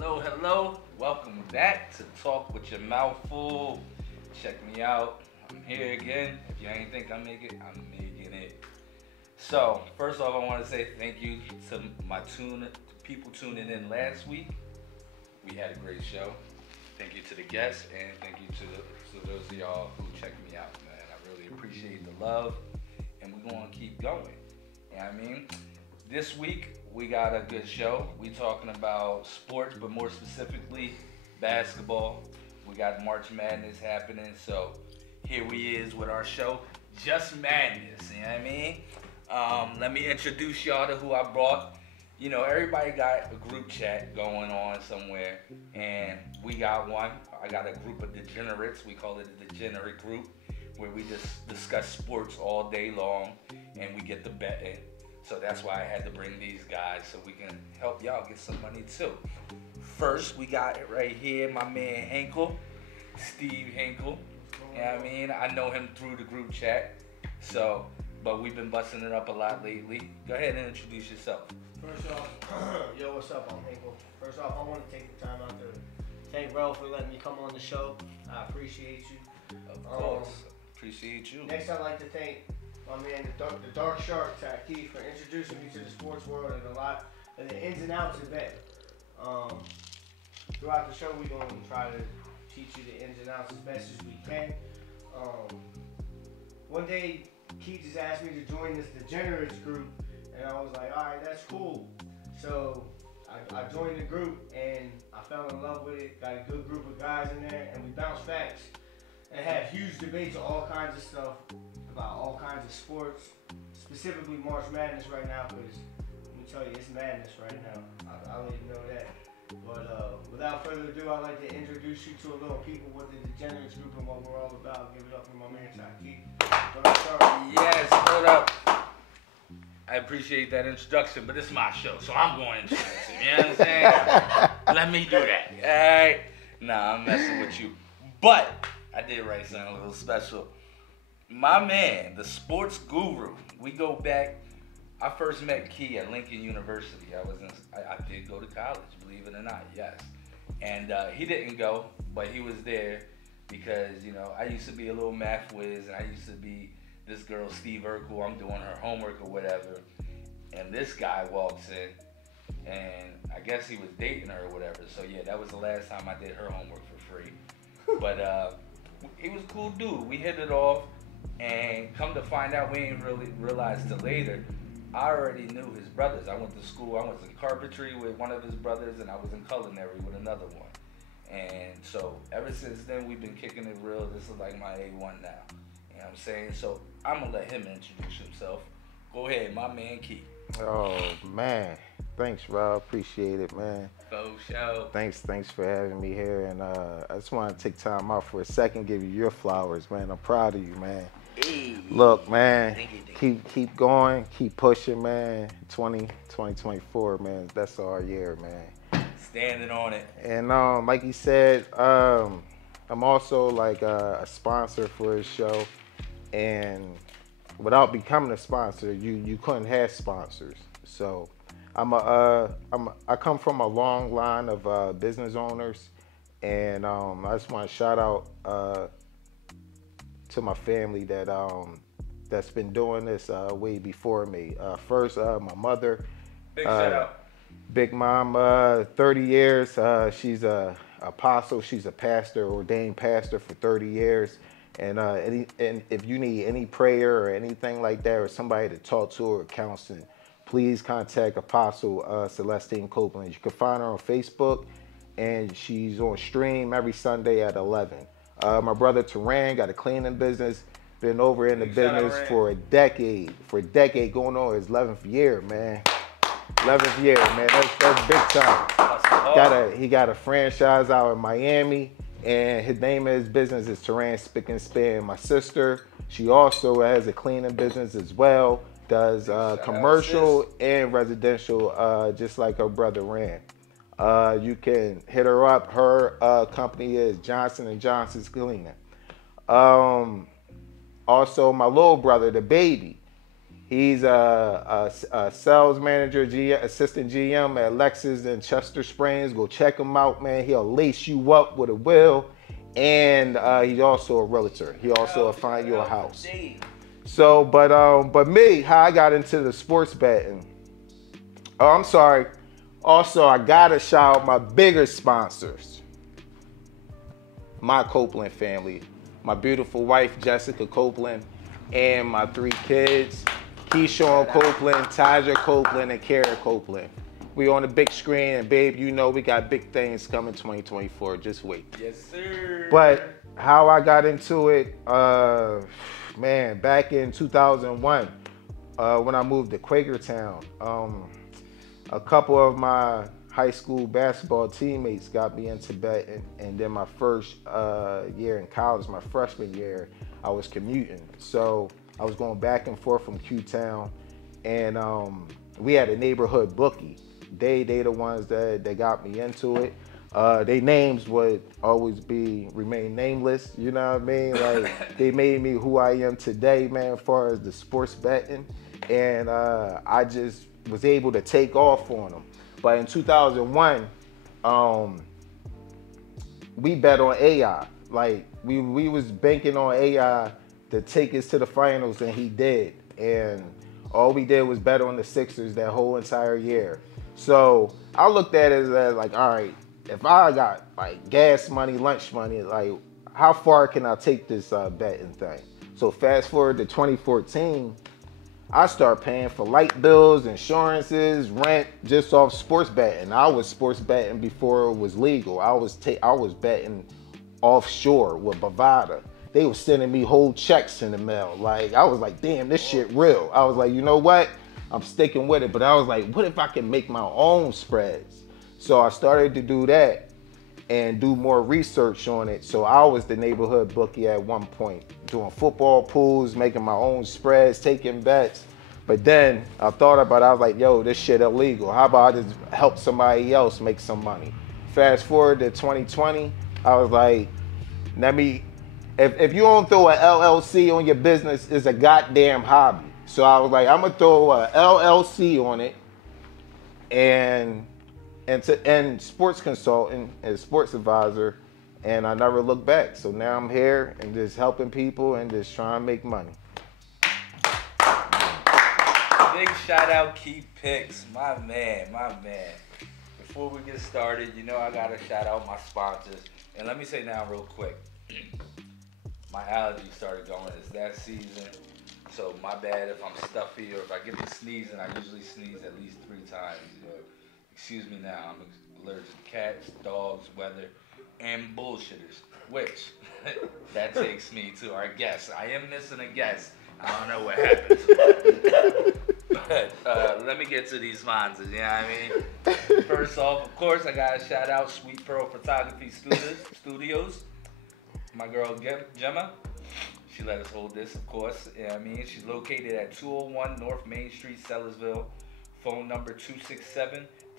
Hello, hello. Welcome back to Talk with Your Mouth Full. Check me out. I'm here again. If you ain't think I make it, I'm making it. So, first off, I want to say thank you to my people tuning in last week. We had a great show. Thank you to the guests, and thank you to those of y'all who checked me out, man. I really appreciate the love, and we're going to keep going. You know what I mean? This week, we got a good show. We talking about sports, but more specifically, basketball. We got March Madness happening, so here we is with our show, Just Madness, you know what I mean? Let me introduce y'all to who I brought. You know, everybody got a group chat going on somewhere, and we got one. I got a group of degenerates. We call it the Degenerate Group, where we just discuss sports all day long, and we get the betting. So that's why I had to bring these guys so we can help y'all get some money too. First, we got it right here, my man Henkel, Steve Henkel. You know what I mean? I know him through the group chat, but we've been busting it up a lot lately. Go ahead and introduce yourself. First off, yo, what's up? I'm Henkel. First off, I want to take the time out to thank Ralph for letting me come on the show. I appreciate you. Of course. Appreciate you. Next, I'd like to thank my man, the Dark Shark, Taki, for introducing me to the sports world and a lot of the ins and outs of it. Throughout the show, we're going to try to teach you the ins and outs as best as we can. One day, Keith just asked me to join this Degenerates group, and I was like, all right, that's cool. So I joined the group, and I fell in love with it. Got a good group of guys in there, and we bounced facts and had huge debates on all kinds of stuff, about all kinds of sports, specifically March Madness right now, because let me tell you, it's madness right now. I'll let you know that. But without further ado, I'd like to introduce you to a little people with the Degenerates group and what we're all about. Give it up for my man, Taki. Yes, hold up. I appreciate that introduction, but it's my show, so I'm going to introduce him. You know what I'm saying? Let me do that. All right? Nah, I'm messing with you. But I did write something a little special. My man, the sports guru. We go back. I first met Key at Lincoln University. I did go to college, believe it or not. Yes, and he didn't go, but he was there because I used to be a little math whiz, and I used to be this girl Steve Urkel. I'm doing her homework or whatever, and this guy walks in, and I guess he was dating her or whatever. So yeah, that was the last time I did her homework for free. But he was a cool dude. We hit it off. And come to find out, we ain't really realized till later, I already knew his brothers. I went to school, I was in carpentry with one of his brothers, and I was in culinary with another one. And so ever since then, we've been kicking it real. This is like my A1 now. You know what I'm saying? So I'm going to let him introduce himself. Go ahead, my man Keith. Oh, man. Thanks, Rob. Appreciate it, man. Faux show. Thanks for having me here. And I just want to take time out for a second, give you your flowers, man. I'm proud of you, man. Hey. Look, man, keep going, keep pushing, man. 2024, man, that's our year, man. Standing on it. And like he said, I'm also like a sponsor for his show. And without becoming a sponsor, you couldn't have sponsors. So I come from a long line of business owners, and I just want to shout out to my family that's been doing this way before me. First, my mother. Big shout out. Big Mom, 30 years. She's a apostle. She's a pastor, ordained pastor for 30 years. And if you need any prayer or anything like that, or somebody to talk to or counseling, please contact Apostle Celestine Copeland. You can find her on Facebook, and she's on stream every Sunday at 11. My brother Teran got a cleaning business, been over in the business for a decade, going on his 11th year, man. 11th year, man, that's big time. He got a franchise out in Miami, and his name of his business is Teran Spick and Span. My sister, she also has a cleaning business as well, does commercial and residential, just like her brother Rand. You can hit her up. Her company is Johnson & Johnson's Cleaning. Also, my little brother, the baby, He's a sales manager, assistant GM at Lexus in Chester Springs. Go check him out, man. He'll lace you up with a will. And he's also a realtor. He also will find you a house. So, but me, how I got into the sports betting. Oh, I'm sorry. Also, I gotta shout out my bigger sponsors. My Copeland family. My beautiful wife, Jessica Copeland, and my 3 kids. Keyshawn Copeland, Taja Copeland, and Kara Copeland. We on the big screen, and babe, you know we got big things coming 2024. Just wait. Yes, sir. But how I got into it, man, back in 2001, when I moved to Quakertown, a couple of my high school basketball teammates got me into betting, and then my first year in college, my freshman year, I was commuting. So I was going back and forth from Q-Town, and we had a neighborhood bookie. They the ones that got me into it. Their names would always remain nameless, you know what I mean? Like, they made me who I am today, man, as far as the sports betting. And I just was able to take off on them. But in 2001, we bet on AI. Like, we was banking on AI to take us to the finals, and he did. And all we did was bet on the Sixers that whole entire year. So I looked at it as like, all right, if I got like gas money, lunch money, like how far can I take this betting thing? So fast forward to 2014, I start paying for light bills, insurances, rent, just off sports betting. I was sports betting before it was legal. I was betting offshore with Bovada. They were sending me whole checks in the mail. Like, I was like, damn, this shit real. I was like, you know what? I'm sticking with it. But I was like, what if I can make my own spreads? So I started to do that and do more research on it. So I was the neighborhood bookie at one point, doing football pools, making my own spreads, taking bets. But then I thought about it. I was like, yo, this shit illegal. How about I just help somebody else make some money? Fast forward to 2020, I was like, if you don't throw an LLC on your business, it's a goddamn hobby. So I was like, I'm gonna throw a LLC on it, and sports consultant and sports advisor, and I never looked back. So now I'm here and just helping people and just trying to make money. Big shout out, Key Picks, my man. Before we get started, you know I gotta shout out my sponsors. And let me say now real quick, my allergies started going. It's that season, so my bad if I'm stuffy or if I get to sneezing. I usually sneeze at least 3 times. You know, excuse me now. I'm allergic to cats, dogs, weather, and bullshitters. Which that takes me to our guest. I am missing a guest. I don't know what happened. But let me get to these sponsors. You know what I mean? First off, of course, I gotta shout out Sweet Pearl Photography Studios. My girl Gemma, she let us hold this, of course. You know what I mean? She's located at 201 North Main Street, Sellersville. Phone number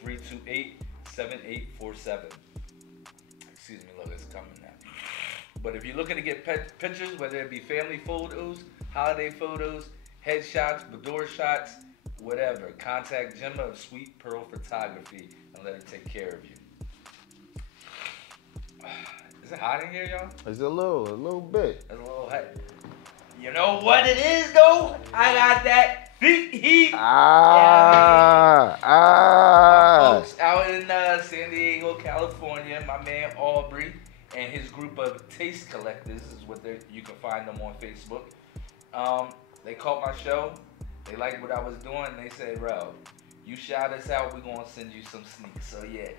267-328-7847. Excuse me, look, it's coming now. But if you're looking to get pictures, whether it be family photos, holiday photos, headshots, boudoir shots, whatever, contact Gemma of Sweet Pearl Photography and let her take care of you. Is it hot in here, y'all? It's a little bit. It's a little hot. You know what it is, though? I got that heat. Folks out in San Diego, California, my man Aubrey and his group of taste collectors is what you can find them on Facebook. They caught my show. They liked what I was doing. And they said, bro, you shout us out, we're going to send you some sneaks. So, yeah.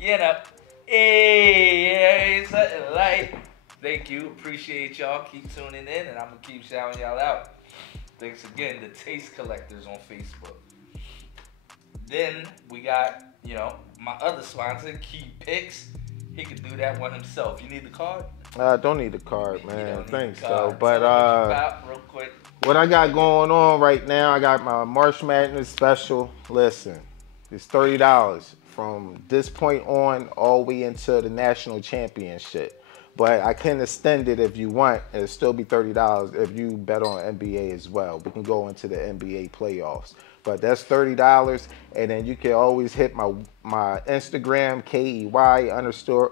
You know. Hey, something like. Thank you. Appreciate y'all. Keep tuning in, and I'm going to keep shouting y'all out. Thanks again, the Taste Collectors on Facebook. Then we got, you know, my other sponsor, Key Picks. He can do that one himself. You need the card? I don't need the card, man. Thanks, though. But real quick. What I got going on right now, I got my March Madness special. Listen, it's $30 from this point on all the way into the national championship. But I can extend it if you want. It'll still be $30 if you bet on NBA as well. We can go into the NBA playoffs. But that's $30, and then you can always hit my Instagram, KEY_underscore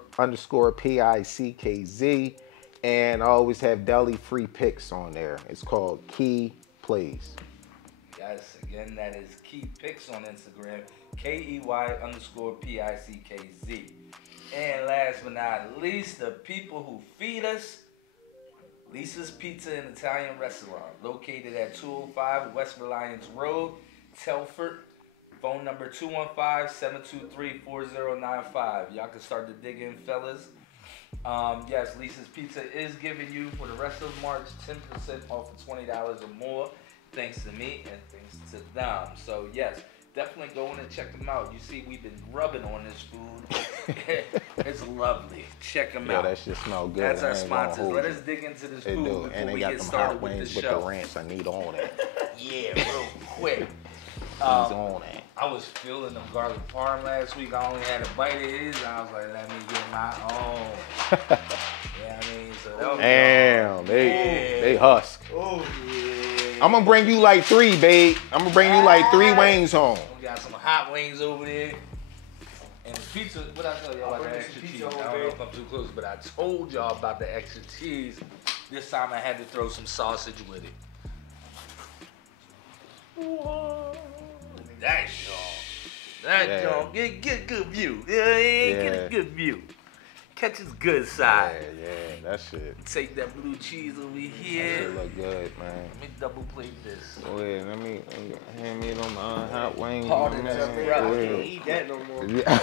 PICKZ, and I always have daily free picks on there. It's called Key Plays. Yes, again, that is Key Picks on Instagram, KEY_PICKZ. And last but not least, the people who feed us, Lisa's Pizza and Italian Restaurant, located at 205 West Reliance Road, Telford. Phone number 215-723-4095. Y'all can start to dig in, fellas. Yes, Lisa's Pizza is giving you, for the rest of March, 10% off of $20 or more, thanks to me and thanks to them. So, yes, definitely go in and check them out. You see, we've been grubbing on this food. It's lovely. Check them out. Yeah, that shit smell good. That's our sponsors. Let us dig into this food before and they we got get them started hot with wings the with show. the ranch. I need all that. Yeah, real quick. He's on that. I was feeling them garlic parm last week. I only had a bite of his. And I was like, let me get my own. Yeah, I mean, so that was Damn, they husk. Oh, yeah. I'm gonna bring you like 3, babe. I'm gonna bring you like 3 wings home. We got some hot wings over there. And the pizza, what I tell y'all about the extra cheese? I don't know if I'm too close, but I told y'all about the extra cheese. This time I had to throw some sausage with it. Whoa. That y'all. Get good view. Yeah, get a good view. Catch his good side. Yeah, that shit. Take that blue cheese over That here. shit look good, man. Let me double plate this. Go ahead, let me hand me them hot wings. Pardon man. us, Go bro. I can't ahead. eat that no more. Yeah.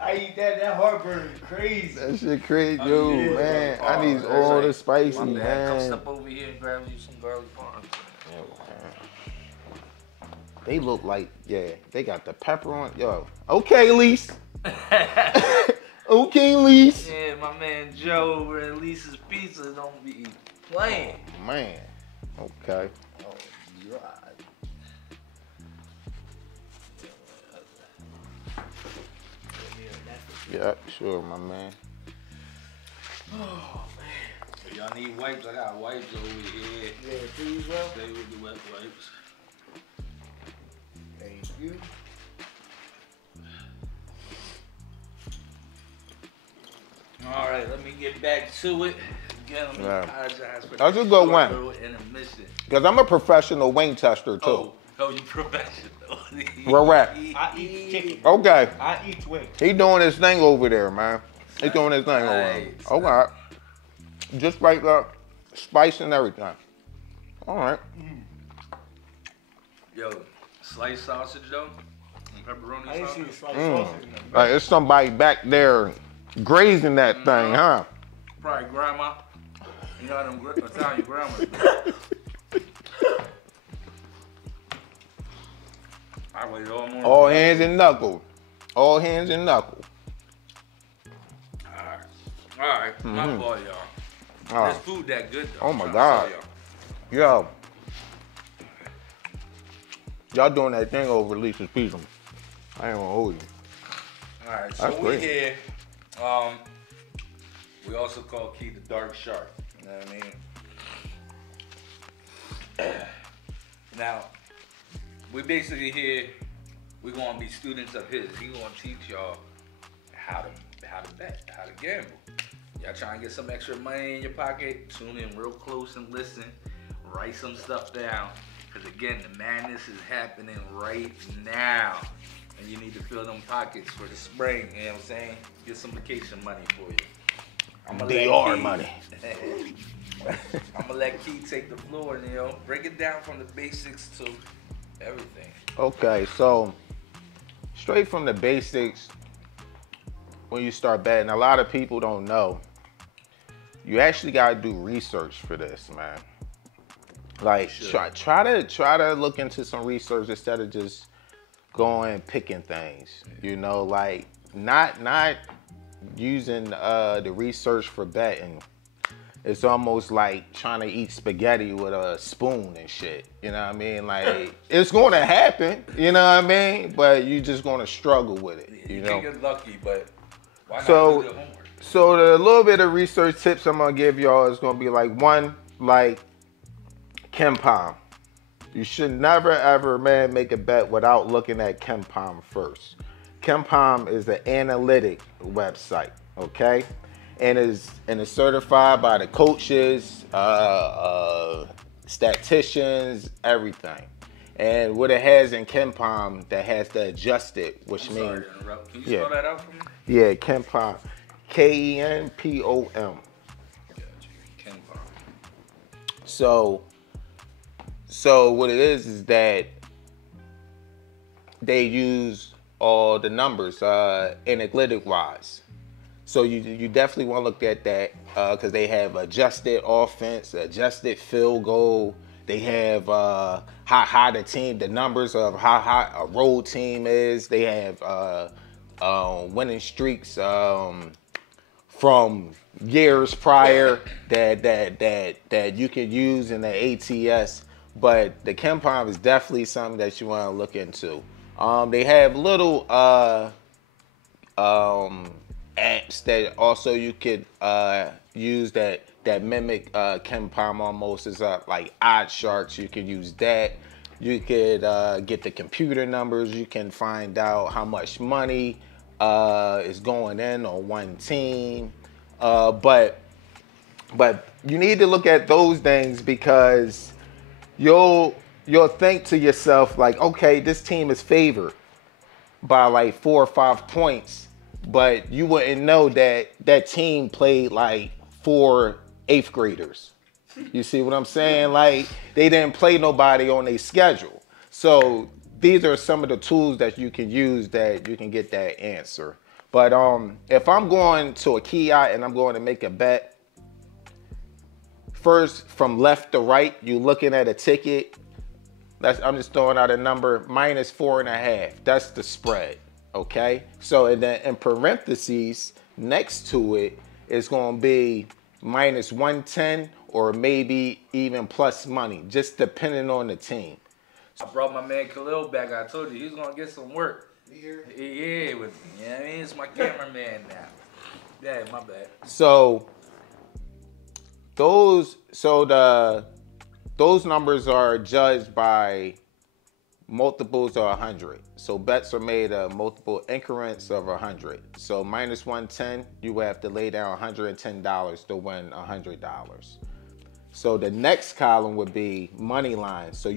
I eat that heartburn is crazy. That shit crazy, Oh, yo, yeah. man. Oh, I need that's all right. the spicy, My bad. Come man. step over here and grab you some garlic parm. Yeah, man. They look like, yeah, they got the pepper on. Yo, okay, Lise. Okay, Lise. Yeah, my man Joe over at Lisa's Pizza don't be playing. Man, okay. Oh, God. Yeah, sure, my man. Oh, man. If y'all need wipes, I got wipes over here. Yeah, please, well. Stay with the wet wipes. Thank you. All right, let me get back to it. Again, let me Yeah. apologize for That's a the good short one. little intermission. Because I'm a professional wing tester, too. Oh, you professional. Real rap. I eat chicken. Okay. I eat wings. He doing his thing over there, man. He doing his thing over there. Nice. Okay. Just like spice and everything. All right. Yo, sliced sausage though, and pepperoni I ain't seen sausage. sliced sausage in a Like, it's somebody back there grazing that thing, huh? Probably grandma. You know them Italian grandmas. I waited all morning. All hands and knuckle. All hands and knuckle. All right, my fault, y'all. Oh, This food that good though. Oh, my I'm God. trying to tell y'all. yo. Y'all doing that thing over Lisa's Pizza. I ain't gonna hold you. All right, so That's we great. here. We also call Key the Dark Shark. You know what I mean? Now, we basically here. We're gonna be students of his. He gonna teach y'all how to bet, how to gamble. Y'all trying to get some extra money in your pocket? Tune in real close and listen. Write some stuff down. Because again, the madness is happening right now. And you need to fill them pockets for the spring. You know what I'm saying? Get some vacation money for you. I'm gonna DR money. I'm gonna let Key take the floor and, you know, break it down from the basics to everything. Okay, so straight from the basics, when you start betting, a lot of people don't know. You actually gotta do research for this, man. Like try to look into some research instead of just going picking things. You know, like not using the research for betting. It's almost like trying to eat spaghetti with a spoon and shit. You know what I mean? Like, it's going to happen, you know what I mean? But you just going to struggle with it, you know? can get lucky, but why not So- do the homework? So the little bit of research tips I'm gonna give y'all is gonna be like one, like Kempom. You should never ever, man, make a bet without looking at Kempom first. Kempom is an analytic website, okay, and is certified by the coaches, statisticians, everything. And what it has in Kempom that has to adjust it, which means sorry to interrupt. Can you spell that out for me? yeah, Kempom, Kenpom. Gotcha. Kenpom. So what it is that they use all the numbers analytic wise. So you definitely want to look at that because they have adjusted offense, adjusted field goal. They have how high the numbers of how high a road team is. They have winning streaks from years prior that you could use in the ATS. But the Kempom is definitely something that you want to look into. They have little apps that also you could use that mimic Kempom almost. Is like Odd Sharks. You could use that. You could get the computer numbers. You can find out how much money is going in on one team. But you need to look at those things because you'll think to yourself like, okay, this team is favored by like 4 or 5 points, but you wouldn't know that that team played like 4 8th graders. You see what I'm saying? Like they didn't play nobody on their schedule. So these are some of the tools that you can use that you can get that answer. But if I'm going to a kiosk and I'm going to make a bet, first, from left to right, you looking at a ticket. I'm just throwing out a number, -4.5. That's the spread, okay? So and then in parentheses, next to it, it's going to be -110 or maybe even plus money, just depending on the team. I brought my man Khalil back. I told you he's going to get some work. Yeah, with me. You know what I mean? It's my cameraman now. Yeah, my bad. So those numbers are judged by multiples of 100. So bets are made of multiple increments of 100. So -110, you would have to lay down $110 to win $100. So the next column would be money line. So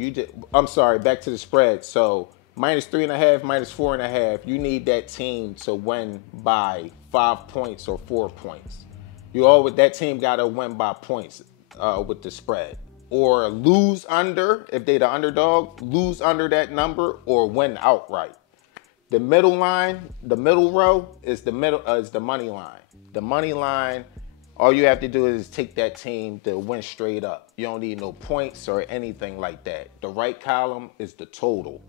I'm sorry, back to the spread. So -3.5, -4.5, you need that team to win by 5 points or 4 points. That team got to win by points with the spread, or lose under if they the underdog, lose under that number, or win outright. The middle line, the middle row is the money line. The money line, all you have to do is take that team to win straight up. You don't need no points or anything like that. The right column is the total.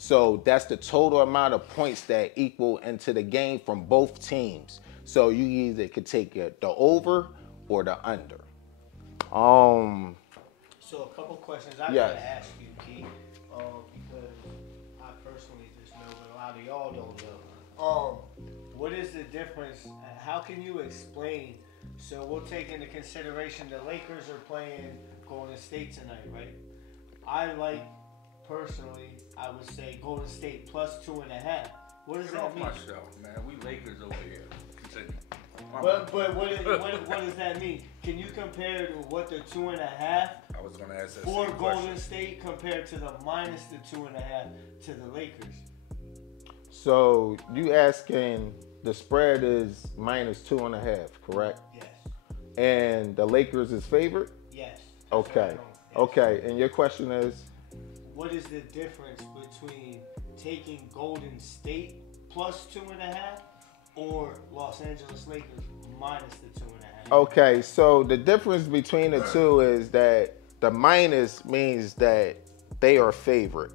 So that's the total amount of points that equal into the game from both teams. So you either could take the over or the under. So a couple questions I Yes. gotta ask you, Key, because I personally just know, but a lot of y'all don't know. What is the difference? How can you explain? So we'll take into consideration the Lakers are playing Golden State tonight, right? Personally, I would say Golden State plus 2.5. What does Get that off mean? my show, man. We Lakers over here. Continue. But what does that mean? Can you compare what the 2.5 I was gonna ask that for same Golden question. State compared to the minus the 2.5 to the Lakers? So you asking the spread is -2.5, correct? Yes. And the Lakers is favored? Yes. Okay. Yes. Okay. And your question is? What is the difference between taking Golden State plus 2.5 or Los Angeles Lakers minus the 2.5? Okay, so the difference between the two is that the minus means that they are favored.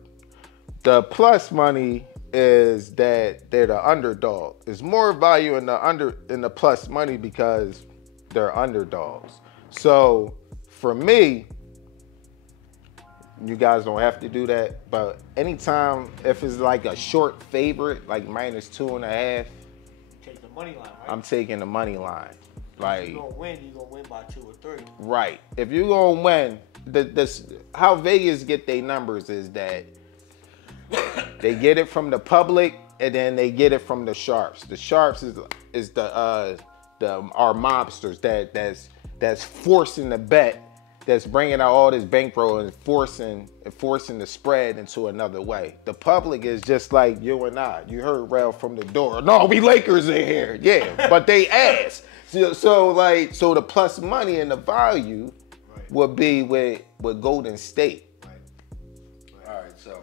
The plus money is that they're the underdog. There's more value in the plus money because they're underdogs. So for me, you guys don't have to do that, but anytime if it's like a short favorite, like -2.5, Take the money line, right? I'm taking the money line. Like, you're gonna win by 2 or 3. Right. If you're gonna win, how Vegas get their numbers is that they get it from the public and then they get it from the sharps. The sharps is our mobsters that's forcing the bet, that's bringing out all this bankroll and forcing the spread into another way. The public is just like you and I. You heard Ralph from the door. No, we Lakers in here. Yeah, but they ass. So the plus money and the value would be with Golden State. All right, so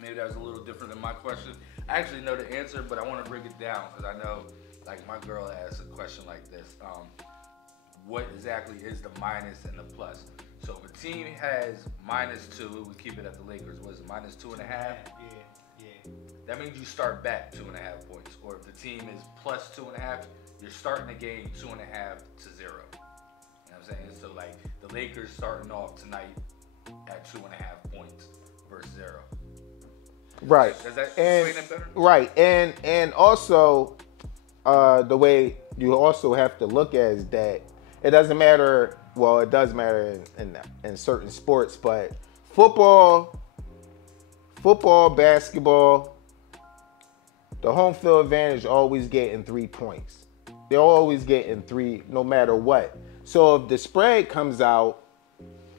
maybe that was a little different than my question. I actually know the answer, but I want to break it down because I know, like, my girl asked a question like this. What exactly is the minus and the plus? So if a team has -2, we keep it at the Lakers. What is it, -2.5? Yeah. That means you start back 2.5 points. Or if the team is plus 2.5, you're starting the game 2.5 to 0. You know what I'm saying? So like the Lakers starting off tonight at 2.5 points versus 0. Right. Does that explain it better? Right. And also the way you also have to look at is that it doesn't matter. Well, it does matter in certain sports, but football, basketball, the home field advantage always getting 3 points. They're always getting 3 no matter what. So if the spread comes out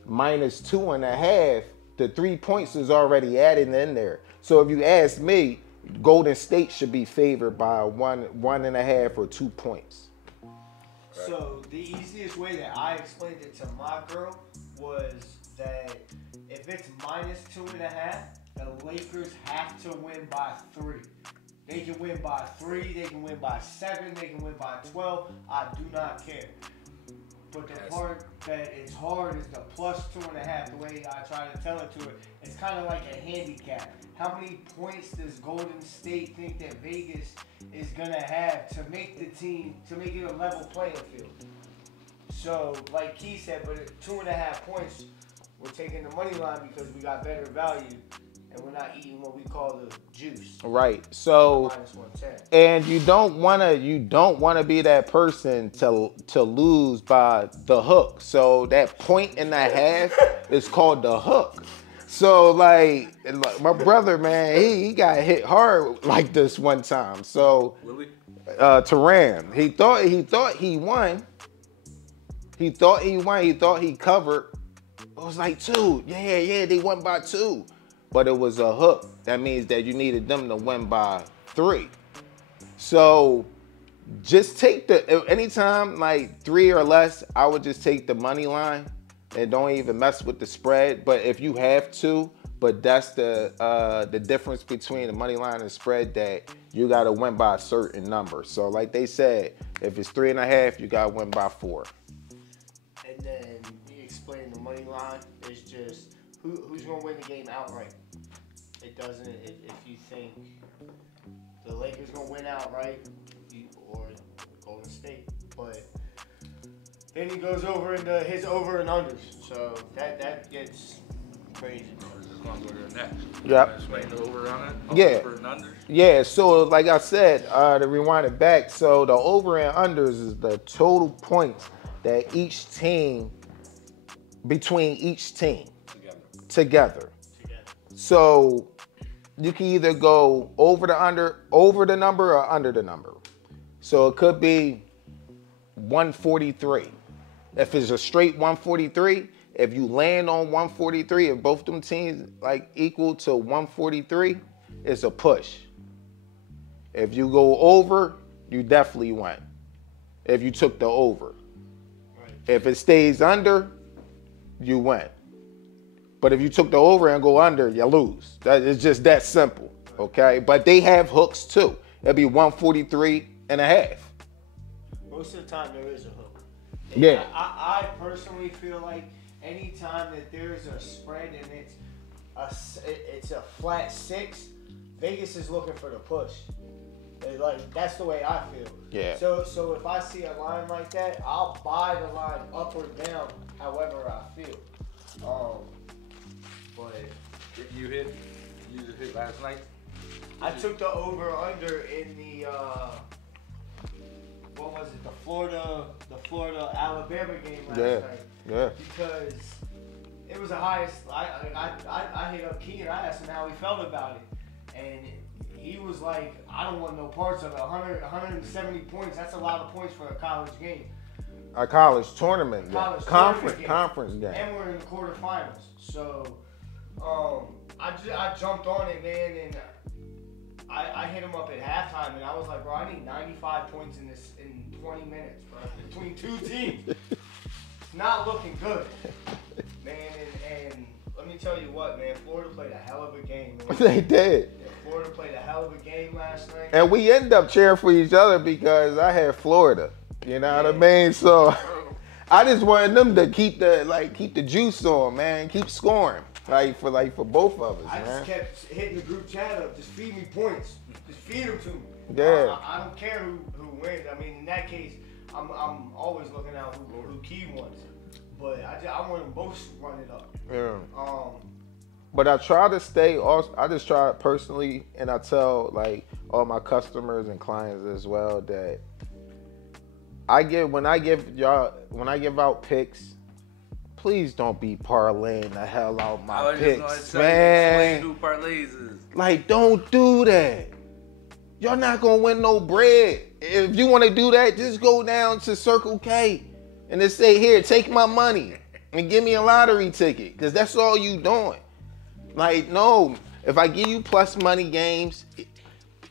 -2.5, the 3 points is already added in there. So if you ask me, Golden State should be favored by 1.5 or 2 points. So the easiest way that I explained it to my girl was that if it's -2.5, the Lakers have to win by 3. They can win by 3, they can win by 7, they can win by 12. I do not care. But the part that is hard is the plus 2.5. The way I try to tell it to her, it's kind of like a handicap. How many points does Golden State think that Vegas is gonna have to make the team, to make it a level playing field? So, like Key said, but at 2.5 points, we're taking the money line because we got better value, and we're not eating what we call the juice. Right. So, -110. and you don't wanna be that person to lose by the hook. So that 1.5 is called the hook. So like my brother, man, he got hit hard like this one time. So Tehran, he thought he won. He thought he covered. It was like 2. Yeah, they won by 2. But it was a hook. That means that you needed them to win by 3. So just take anytime like 3 or less, I would just take the money line and don't even mess with the spread. But if you have to, but that's the difference between the money line and spread, that you gotta win by a certain number. So like they said, if it's 3.5, you gotta win by 4. And then you explain the money line is just who's gonna win the game outright. It doesn't. If you think the Lakers gonna win outright, or Golden State, but then he goes over into his over and unders. So that gets crazy. We're just gonna go to the next. Yep. Explain the over on it. Yeah. Over and unders. Yeah, so like I said, to rewind it back, so the over and unders is the total points that each team, between each team, together. So you can either go over the number or under the number. So it could be 143. If it's a straight 143, if you land on 143, if both them teams like equal to 143, it's a push. If you go over, you definitely win. If you took the over. Right. If it stays under, you win. But if you took the over and go under, you lose. It's just that simple, okay? But they have hooks too. It'll be 143.5. Most of the time there is a hook. Yeah. I personally feel like anytime that there's a spread and it's a flat 6, Vegas is looking for the push. Like that's the way I feel. Yeah. So if I see a line like that, I'll buy the line up or down, however I feel. But If you just hit last night. I took the over under in the what was it, the Florida Alabama game last Yeah. night. Yeah. Because it was the highest. I hit up Key and I asked him how he felt about it, and he was like, I don't want no parts of it. 170 points. That's a lot of points for a college game. A college tournament, Conference game. And we're in the quarterfinals. So, I jumped on it, man, and I hit him up at halftime, and I was like, bro, I need 95 points in 20 minutes, bro, between two teams. It's not looking good, man. And let me tell you what, man, Florida played a hell of a game. Man. They did. Yeah, Florida played a hell of a game last night. And we end up cheering for each other because I had Florida. You know what I mean? So I just wanted them to keep the juice on, man. Keep scoring. For both of us, I man. just kept hitting the group chat up. Just feed me points. Just feed them to me. Yeah. I don't care who wins. I mean, in that case, I'm always looking out who Key wants. But I want them both to run it up. Yeah. But I try to stay. I just try personally, and I tell like all my customers and clients as well that when I give out picks, please don't be parlaying the hell out my picks, man. Who parlays is. Like, don't do that. Y'all not gonna win no bread. If you want to do that, just go down to Circle K and just say, here, take my money and give me a lottery ticket, because that's all you doing. Like, no, if I give you plus money games,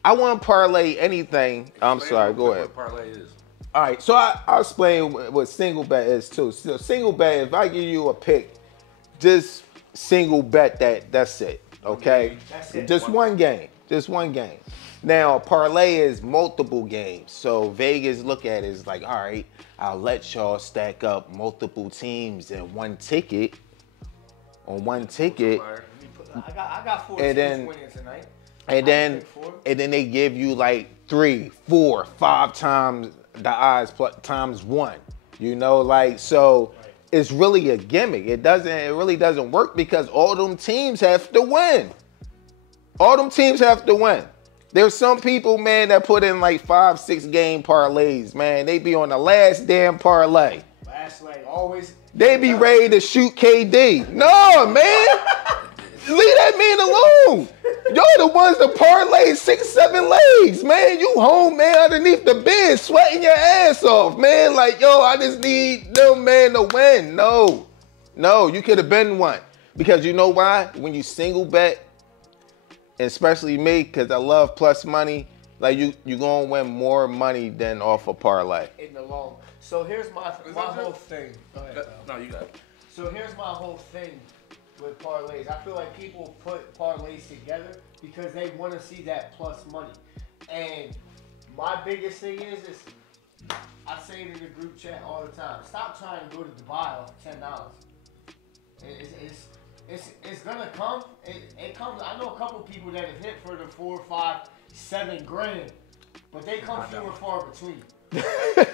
I want to parlay anything. I'm sorry, go ahead. What parlay is. All right, so I'll explain what single bet is too. So single bet, if I give you a pick, just single bet that's it, okay? That's it. Just one game. Now, a parlay is multiple games. So Vegas look at it as like, all right, I'll let y'all stack up multiple teams in one ticket. On one ticket. I got 4 And teams then- winning tonight. And then they give you like 3, 4, 5 times the odds times 1. You know, like, so it's really a gimmick. It really doesn't work because all them teams have to win. There's some people, man, that put in like 5, 6 game parlays, man. They be on the last damn parlay. Last leg, always. They be ready to shoot KD. No, man. Leave that man alone. Y'all the ones that parlay 6, 7 legs, man. You home, man, underneath the bed, sweating your ass off, man. Like, yo, I just need them, man, to win. No, you could have been one. Because you know why? When you single bet, especially me, because I love plus money, like you gonna win more money than off a parlay. In the long. So here's my whole thing. Go ahead. No, you got it. So here's my whole thing with parlays. I feel like people put parlays together because they want to see that plus money. And my biggest thing is I say it in the group chat all the time. Stop trying to go to Dubai off $10. It's gonna come. It comes. I know a couple people that have hit for the 4, 5, 7 grand, but they come few and far between. You know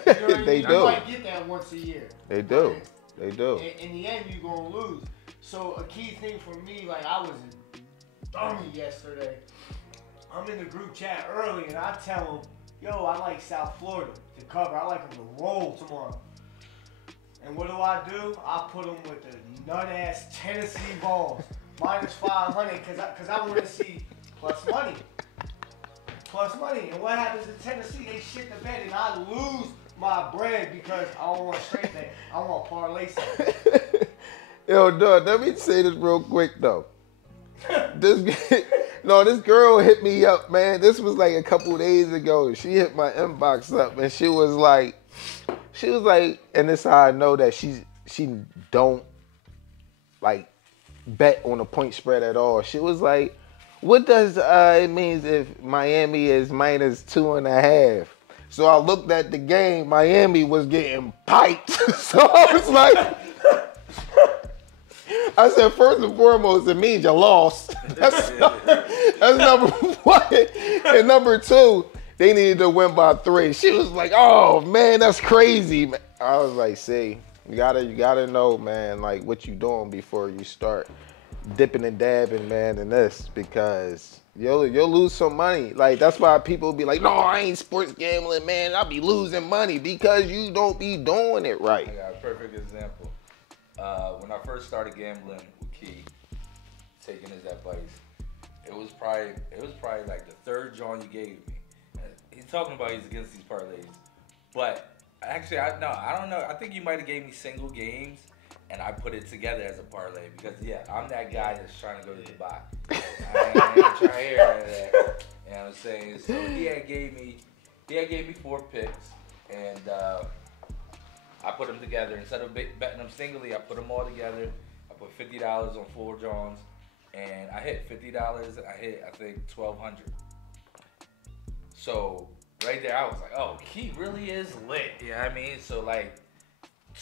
what I mean? They You do. might get that once a year. They do. In the end, you're gonna lose. So a key thing for me, like I was a dummy yesterday. I'm in the group chat early and I tell them, yo, I like South Florida to cover. I like them to roll tomorrow. And what do? I put them with the nut-ass Tennessee balls. Minus 500 because I want to see plus money. And what happens in Tennessee? They shit the bed and I lose my bread because I don't want straight bet. I want parlay something. Yo, dog, let me say this real quick though. This girl hit me up, man. This was like a couple days ago. She hit my inbox up and she was like, and this is how I know that she don't like bet on a point spread at all. She was like, what does it means if Miami is minus 2.5? So I looked at the game. Miami was getting piped. So I was like, I said, first and foremost, it means you lost. That's number one. And number two, they needed to win by 3. She was like, oh man, that's crazy. I was like, see, you gotta know, man, like what you doing before you start dipping and dabbing, man, in this, because You'll lose some money. Like that's why people be like, no, I ain't sports gambling, man. I be losing money because you don't be doing it right. I got a perfect example. When I first started gambling with Key, taking his advice, it was probably like the third John you gave me. He's talking about he's against these parlays, but actually I don't know. I think you might have gave me single games, and I put it together as a parlay because I'm that guy that's trying to go to Dubai. I ain't trying to hear that. You know what I'm saying? So he had gave me 4 picks, and I put them together. Instead of betting them singly, I put them all together. I put $50 on 4 Johns, and I hit $50. I hit, I think, 1,200. So right there, I was like, oh, he really is lit. You know what I mean? So like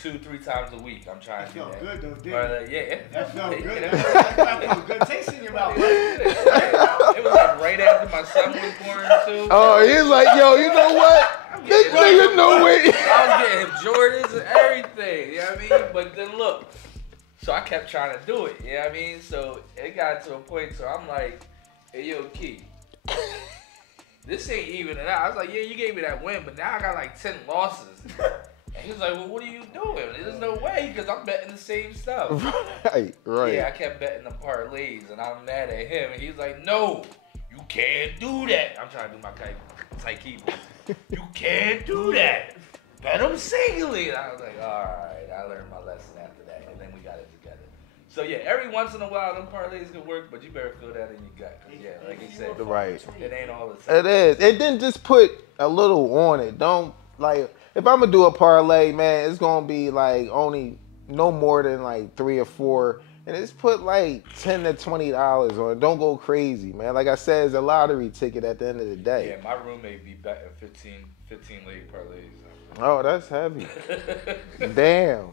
2-3 times a week, I'm trying to do that. That felt good though, didn't it? That felt good. That felt good. Taste in your mouth. It was like right after my son was born too. Oh, he's like, yo, you know what? This nigga know it. I was getting him Jordans and everything. You know what I mean? But then look, so I kept trying to do it. You know what I mean? So it got to a point so I'm like, hey, yo, Key, this ain't even it out. I was like, yeah, you gave me that win, but now I got like 10 losses. And he was like, well, what are you doing? There's no way, because I'm betting the same stuff. Right. Yeah, I kept betting the parlays, and I'm mad at him. And he's like, no, you can't do that. I'm trying to do my Taiki. You can't do that. Bet them singly. And I was like, all right, I learned my lesson after that. And then we got it together. So, yeah, every once in a while, them parlays can work, but you better feel that in your gut. Because, yeah, like he said, right. It ain't all the time. It is. And then just put a little on it. Don't, like, if I'm going to do a parlay, man, it's going to be, like, only no more than, like, 3 or 4. And just put, like, $10 to $20 on it. Don't go crazy, man. Like I said, it's a lottery ticket at the end of the day. Yeah, my roommate be betting 15 leg parlays. Oh, that's heavy. Damn.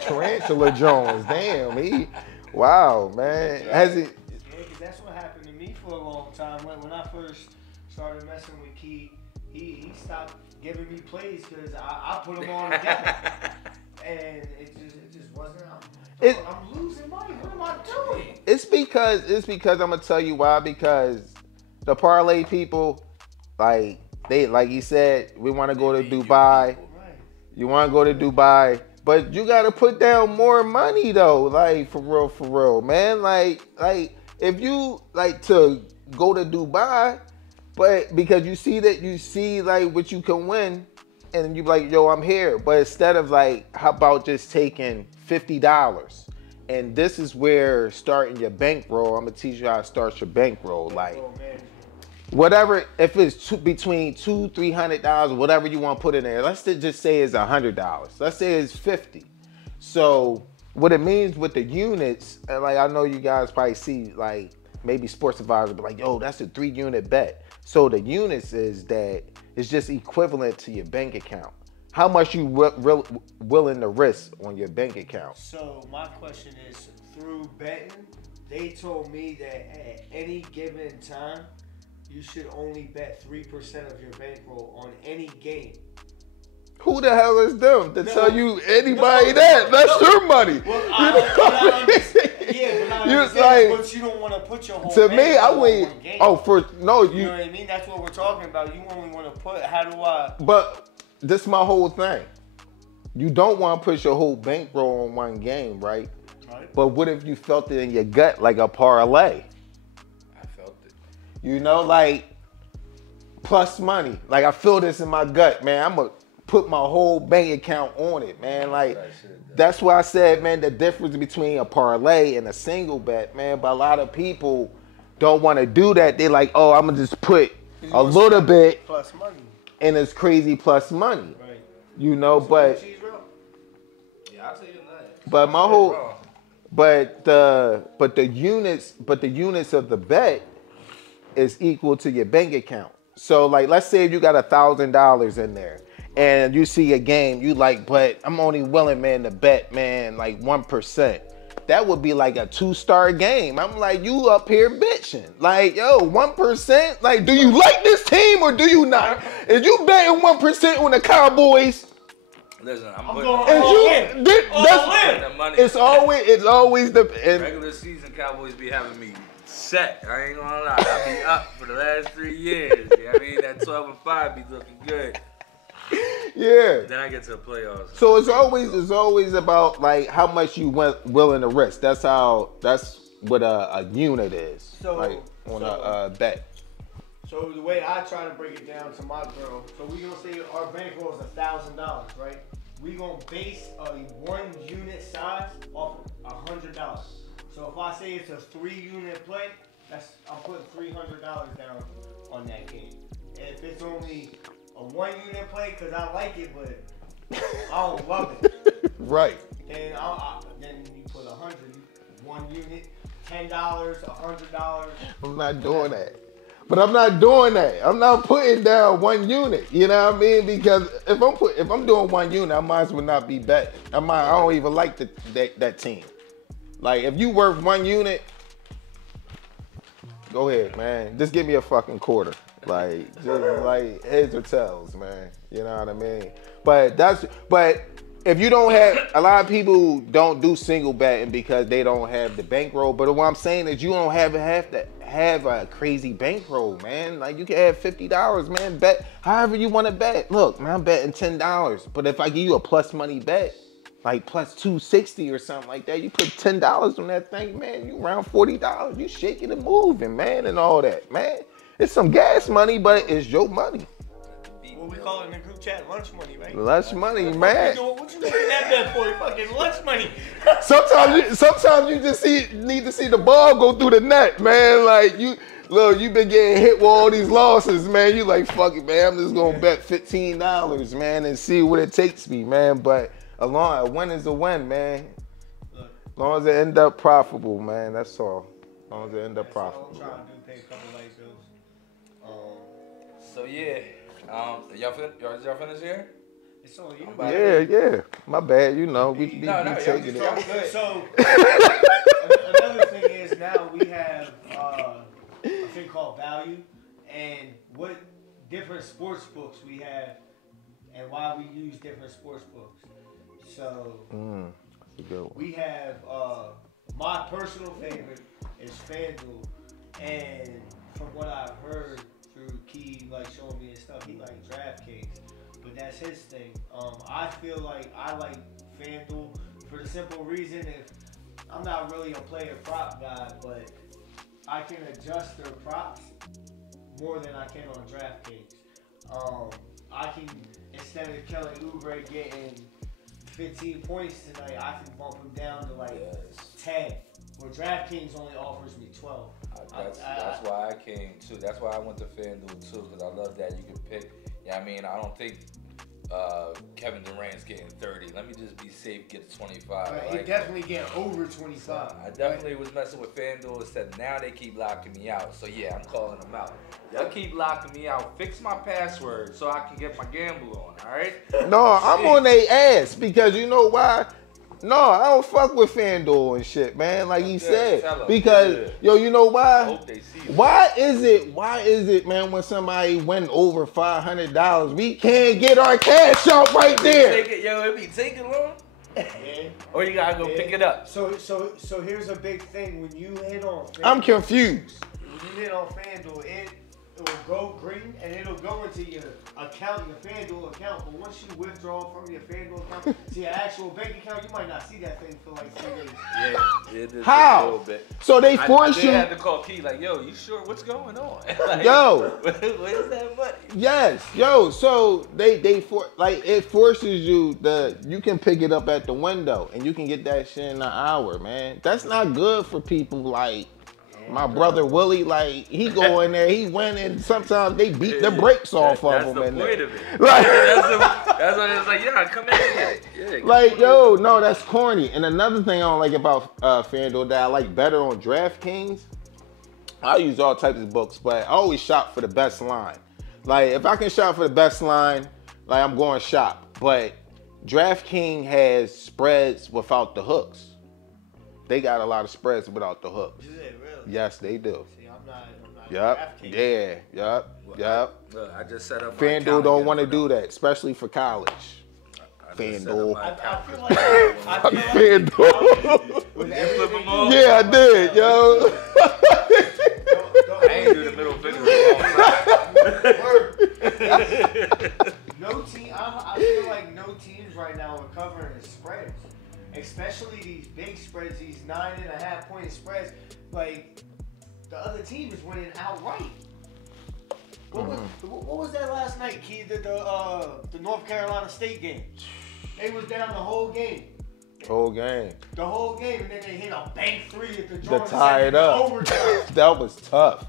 Tarantula Jones. Damn, wow, man. Has he? Yeah, because that's what happened to me for a long time. When I first started messing with Key, he stopped giving me plays because I put them on together. And it just wasn't. I'm losing money. What am I doing? It's because I'm gonna tell you why. Because the parlay people, like you said, we want to go to Dubai. You want to go to Dubai, but you got to put down more money though. Like for real, man. Like if you like to go to Dubai, but because you see like what you can win, and you like, yo, I'm here. But instead of like, how about just taking $50? And this is where starting your bankroll. I'm gonna teach you how to start your bankroll. Like. Whatever, if it's between $200-$300, whatever you want to put in there. Let's just say it's $100. Let's say it's 50. So what it means with the units, and like I know you guys probably see, like maybe sports advisors be like, yo, that's a 3-unit bet. So the units is that it's just equivalent to your bank account. How much you willing to risk on your bank account? So my question is, through betting, they told me that at any given time, you should only bet 3% of your bankroll on any game. Who the hell is them to tell you anybody that? That's your money. Well, I understand. Yeah, but I understand. But you don't want to put your whole to me, I would. Oh, you know what I mean? That's what we're talking about. You only want to put. How do I? But this is my whole thing. You don't want to put your whole bankroll on one game, right? Right. But what if you felt it in your gut like a parlay? You know, like plus money. Like I feel this in my gut, man. I'm gonna put my whole bank account on it, man. Like that's why I said, man, the difference between a parlay and a single bet, man. But a lot of people don't want to do that. They're like, oh, I'm gonna just put a little bit plus money, and it's crazy plus money. Right. You know, but yeah, I'll tell you that. But my whole, but the units of the bet is equal to your bank account. So like, let's say if you got $1,000 in there and you see a game, you like, but I'm only willing, man, to bet, man, like 1%. That would be like a 2-star game. I'm like, you up here bitching. Like, yo, 1%? Like, do you like this team or do you not? If you betting 1% on the Cowboys, listen, I'm going all in. The money. It's always the regular season Cowboys be having me set. I ain't gonna lie. I be up for the last 3 years. You know what I mean? That 12 and 5 be looking good. Yeah. Then I get to the playoffs. So it's always about like how much you willing to risk. That's what a unit is. So, like on a bet. So the way I try to break it down to my girl, so we gonna say our bankroll is $1,000, right? We gonna base a 1 unit size off of $100. So if I say it's a 3-unit play, I'm putting $300 down on that game. And if it's only a 1-unit play, cause I like it, but I don't love it. Right. Then then you put 100, 1 unit, $10, $100. I'm not doing that. But I'm not doing that. I'm not putting down 1 unit. You know what I mean? Because if I'm doing 1 unit, I might as well not be betting. I don't even like that team. Like if you worth 1 unit, go ahead, man. Just give me a fucking quarter. Like just like heads or tails, man. You know what I mean? But if you don't have, a lot of people don't do single betting because they don't have the bankroll. But what I'm saying is you don't have to have a crazy bankroll, man. Like you can have $50, man. Bet however you want to bet. Look, man, I'm betting $10. But if I give you a plus money bet, like plus 260 or something like that, you put $10 on that thing, man. You around $40. You shaking and moving, man, and all that, man. It's some gas money, but it's your money. What we call it in the group chat, lunch money, right? Lunch money, man. What you doing that bet for? Fucking lunch money. Sometimes you just need to see the ball go through the net, man. Like you been getting hit with all these losses, man. You like, fuck it, man. I'm just gonna bet $15, man, and see what it takes me, man. But a win is a win, man. As long as it end up profitable, man. That's all. As long as it end up profitable. I'm trying to do, pay a couple light bills. So yeah. Y'all finished here? It's on you. Yeah. My bad. You know, we taking it. Good. So another thing is now we have a thing called value, and what different sports books we have, and why we use different sports books. So we have my personal favorite is FanDuel, and from what I've heard through Key, like showing me and stuff, he like DraftKings, but that's his thing. I feel like I like FanDuel for the simple reason if I'm not really a player prop guy, but I can adjust their props more than I can on DraftKings. I can, instead of Kelly Oubre getting 15 points tonight, I can bump him down to like 10. Where DraftKings only offers me 12. That's why I came too. That's why I went to FanDuel too, because I love that you can pick. Yeah, I mean, I don't think Kevin Durant's getting 30. Let me just be safe, get 25. Right, he definitely getting over 25. I definitely was messing with FanDuel. Instead, now they keep locking me out. So yeah, I'm calling them out. Y'all keep locking me out. Fix my password so I can get my gamble on. All right? No, I'm on their ass because you know why? No, I don't fuck with FanDuel and shit, man. Like he said, because you know why? I hope they see it. Why is it, man? When somebody win over $500, we can't get our cash out right there. It be taking long. Or you gotta go pick it up. So here's a big thing. When you hit on FanDuel, I'm confused. When you hit on FanDuel, it will go green and it'll go into your account, your FanDuel account. But once you withdraw from your FanDuel account to your actual bank account, you might not see that thing for like 3 days. Yeah, it how? A little bit. So they force you. I had to call Key like, yo, you sure? What's going on? Like, yo, where's that money? Yes, yo. So it forces you you can pick it up at the window and you can get that shit in an hour, man. That's not good for people like my brother Willie. Like he go in there, he win, and sometimes they beat the brakes off of him. That's in the point there. of it. Like, that's what it's like. Yeah, come in and get it. Like, yo, no, that's corny. And another thing I don't like about FanDuel that I like better on DraftKings, I use all types of books, but I always shop for the best line. Like, if I can shop for the best line, like I'm going shop. But DraftKings has spreads without the hooks. They got a lot of spreads without the hooks. Is it really? Yes, they do. See, I'm not Yep. DraftKings. Yeah. Yep. Look, I just set up. FanDuel don't want to do that, especially for college. FanDuel. I feel like FanDuel. with everything Yeah, I did, yo. can't do the middle finger alongside. No team. I feel like no teams right now are covering the spreads, especially these big spreads, these 9.5 point spreads. Like the other team is winning outright. What was that last night, Key? The North Carolina State game. They was down the whole game. Whole game. The whole game, and then they hit a bank three at the To Jordan tie it up. overtime. That was tough.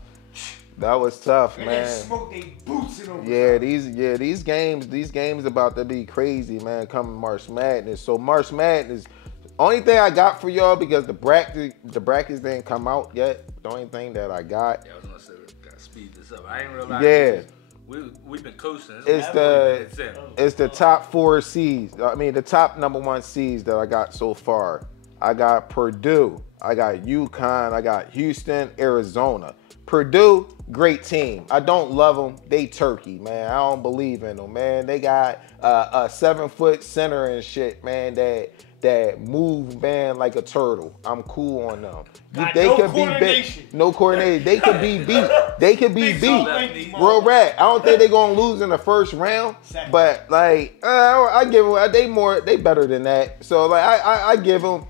That was tough, And man. they smoked their boots in overtime. These games about to be crazy, man. Coming March Madness. So March Madness, only thing I got for y'all, because the brackets didn't come out yet. The only thing that I got. Yeah, I was gonna say we gotta speed this up. I ain't realized. Yeah. We've been coasting. It's the top 4 seeds. I mean, the top number 1 seeds that I got so far. I got Purdue. I got UConn. I got Houston, Arizona. Purdue, great team. I don't love them. They turkey, man. I don't believe in them, man. They got a 7-foot center and shit, man, that move, man, like a turtle. I'm cool on them. They could be big. No coordination. They could be beat. They could be beat. Real rap. I don't think they're gonna lose in the first round, but like I give them. They better than that. So like I give them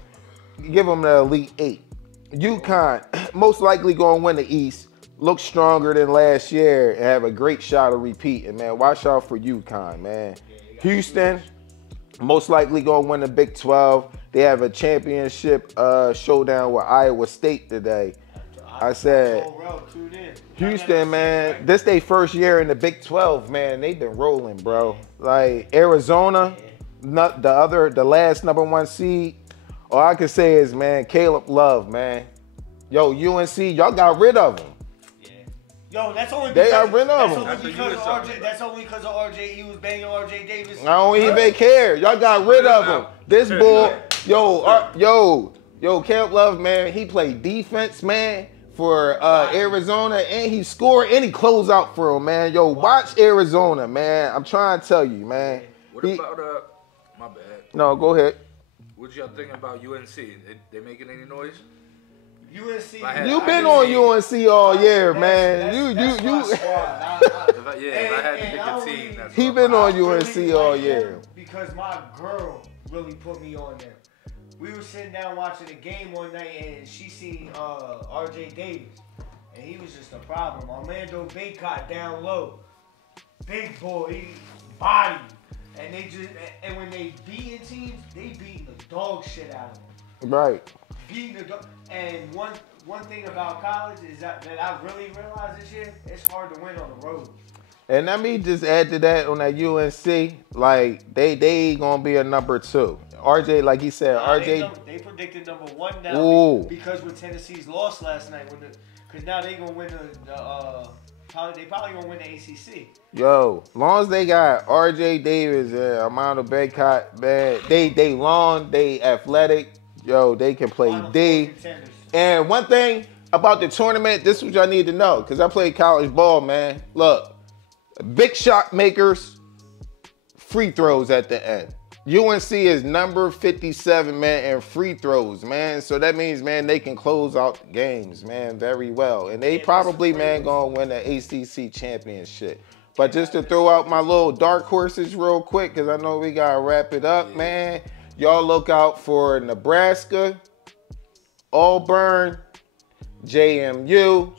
the Elite 8. UConn most likely gonna win the East. Look stronger than last year and have a great shot of repeating, man. Watch out for UConn, man. Houston most likely gonna win the Big 12. They have a championship showdown with Iowa State today. I said, Houston, man, this their first year in the Big 12, man. They've been rolling, bro. Like Arizona, the last number 1 seed. All I can say is, man, Caleb Love, man. Yo, UNC, y'all got rid of him. Yo, that's only because, they got rid of him. That's only because of RJ. He was banging RJ Davis. I don't even care. Y'all got rid of him. This bull, yo, Caleb Love, man, he played defense, man, for Arizona, and he scored and he closed out for him, man. Yo, watch Arizona, man. I'm trying to tell you, man. What about my bad. No, go ahead. What y'all thinking about UNC? They making any noise? UNC. You've been on UNC all year, man. That's if I had to pick a team, that's he been on UNC all year. Because my girl really put me on them. We were sitting down watching the game one night, and she seen RJ Davis, and he was just a problem. Orlando Baycott down low, big boy, body, and when they beating teams, they beating the dog shit out of them. Right. And one thing about college is that I really realized this year, it's hard to win on the road. And let me just add to that on that UNC, like they gonna be a number 2. RJ, like he said, they predicted number 1 now because with Tennessee's loss last night, because now they gonna win they probably gonna win the ACC. Yo, long as they got RJ Davis and Armando Baycott, man, they long, they athletic. Yo, they can play D. And one thing about the tournament, this is what y'all need to know, because I played college ball, man. Look, big shot makers, free throws at the end. UNC is number 57, man, in free throws, man. So that means, man, they can close out the games, man, very well. And they probably, man, gonna win the ACC championship. But just to throw out my little dark horses real quick, because I know we gotta wrap it up, man. Y'all look out for Nebraska, Auburn, JMU,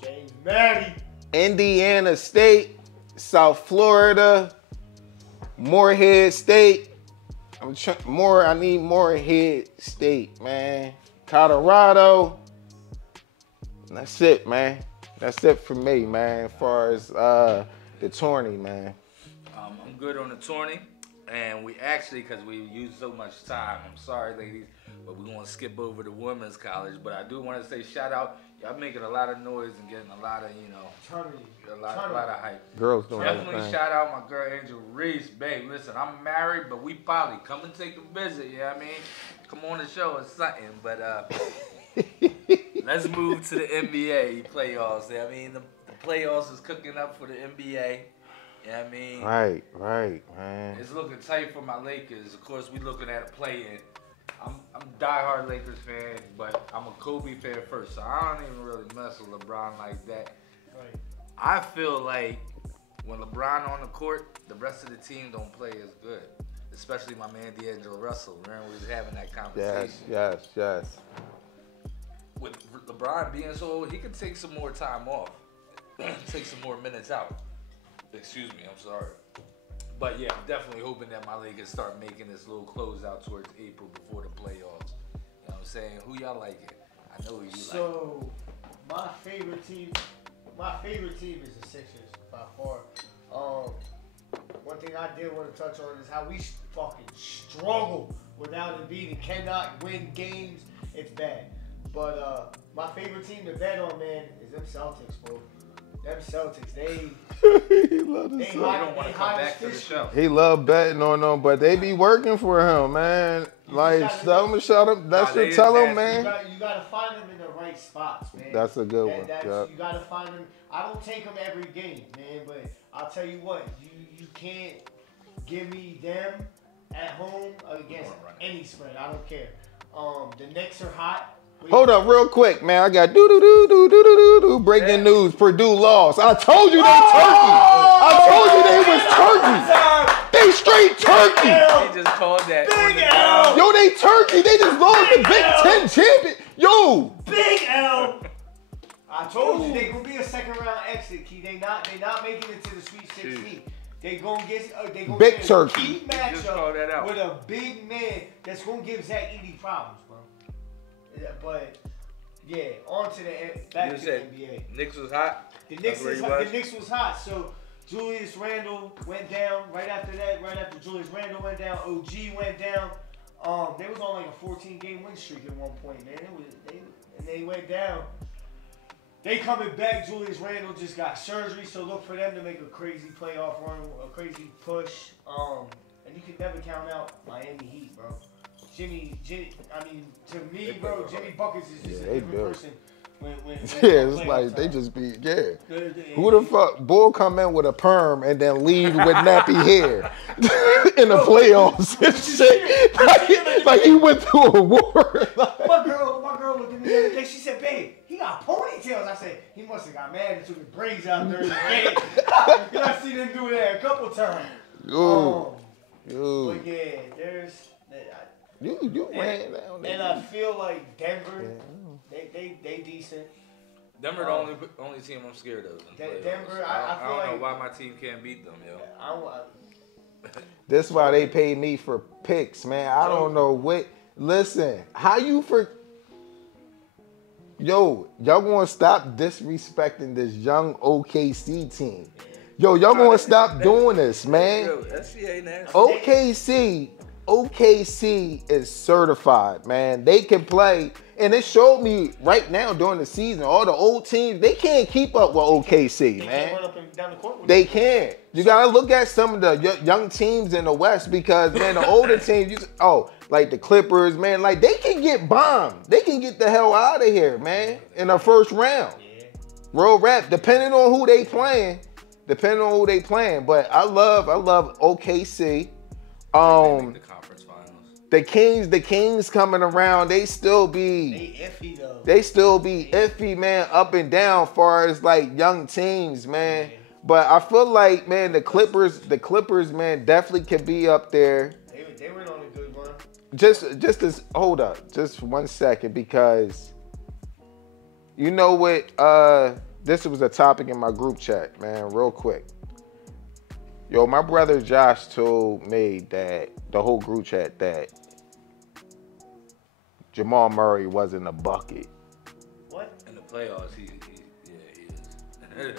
Indiana State, South Florida, Morehead State. I need Morehead State, man. Colorado. And that's it, man. That's it for me, man, as far as the tourney, man. I'm good on the tourney. And we actually, because we used so much time, I'm sorry, ladies, but we're going to skip over to women's college. But I do want to say shout out. Y'all making a lot of noise and getting a lot of, a lot of hype. Girls doing Definitely shout out my girl, Angel Reese. Babe, listen, I'm married, but we probably come and take a visit, you know what I mean? Come on the show or something. But let's move to the NBA playoffs. I mean, the playoffs is cooking up for the NBA. You know what I mean? Right, man. It's looking tight for my Lakers. Of course, we looking at a play-in. I'm a diehard Lakers fan, but I'm a Kobe fan first, so I don't even really mess with LeBron like that. Right. I feel like when LeBron on the court, the rest of the team don't play as good. Especially my man D'Angelo Russell. Remember we was having that conversation. Yes. With LeBron being so old, he could take some more time off. Take some more minutes out. Excuse me, I'm sorry. But yeah, I'm definitely hoping that my Lakers start making this little closeout towards April before the playoffs. You know what I'm saying? Who y'all liking? I know who you like. So, my favorite team is the Sixers by far. One thing I did want to touch on is how we fucking struggle without Embiid and cannot win games. It's bad. But my favorite team to bet on, man, is them Celtics, bro. Them Celtics, they love They don't want to come back to the show. He love betting on them, but they be working for him, man. Like, tell him to shut up. That's what tell him, man. You gotta find them in the right spots, man. That's a good one. Yep. Yep. You gotta find them. I don't take them every game, man, but I'll tell you what, you can't give me them at home against any spread. I don't care. The Knicks are hot. Hold up real quick, man. I got do breaking news. Purdue lost. I told you they turkey. I told you they was turkey. They straight turkey. They just called that. Big L. Yo, they turkey. They just lost the Big Ten champion. Yo. Big L. I told you they gonna be a second round exit, Key. They not making it to the Sweet 16. They gonna get Big a turkey. key matchup with a big man that's gonna give Zach Edey problems, bro. But yeah, on to the back to the NBA. Knicks was hot. The Knicks was hot. So Julius Randle went down right after that. Right after Julius Randle went down, OG went down. They was on like a 14-game win streak at one point, man. They went down. They coming back. Julius Randle just got surgery, so look for them to make a crazy playoff run, a crazy push. And you can never count out Miami Heat, bro. Jimmy, I mean, to me, bro, Jimmy Buckets is just a different person. When it's like they just be, Who the fuck? Bull come in with a perm and then leave with nappy hair in the playoffs and shit. Like he went through a war. My girl looked at me the other day. She said, "Babe, he got ponytails." I said, "He must have got mad and took his braids out during the game." I see them do that a couple times. But yeah, there's. You ran down there. And I feel like Denver, they decent. Denver the only team I'm scared of. Denver, I don't know why my team can't beat them, yo. That's why they pay me for picks, man. I don't know what. Listen, how you for? Yo, y'all gonna stop disrespecting this young OKC team? Yo, y'all gonna stop doing this, man? OKC is certified, man. They can play, and it showed me right now during the season, all the old teams, they can't keep up with OKC, man. Can't run up and down the court with they can't. You gotta look at some of the young teams in the West because, man, the older teams, like the Clippers, man, like they can get bombed. They can get the hell out of here, man, in the first round. Real rap, depending on who they playing. But I love OKC. The Kings coming around, they still be iffy though. They still be iffy, man, up and down far as like young teams, man. But I feel like, man, the Clippers, man, definitely could be up there. They went on a good run. Hold up, just 1 second, because you know what? This was a topic in my group chat, man, real quick. Yo, my brother Josh told me that the whole group chat that Jamal Murray wasn't a bucket. What? In the playoffs, he is.